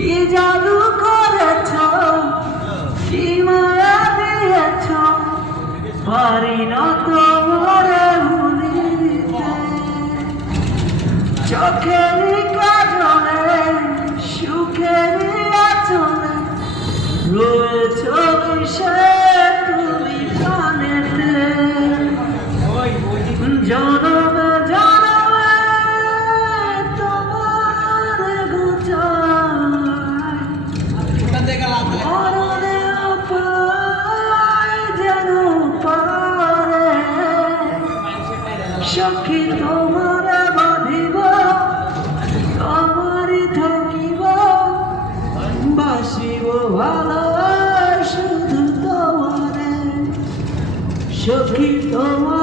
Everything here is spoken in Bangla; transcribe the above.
কি জাদু করেছ, কি মায়া দিয়েছ, পারি না তোমারে ভুলিতে। চোখেরই কাজলে সুখেরই আচলে রয়েছ মিশে তুমি প্রাণেতে। জনমে জনমে তোমার গোচায় মরণে উপায় যেন পারে। সখী তোমারে বাঁধিব, তোমারই থাকিব, বাসিব ভালো শুধু তোমারে। সখী তোমার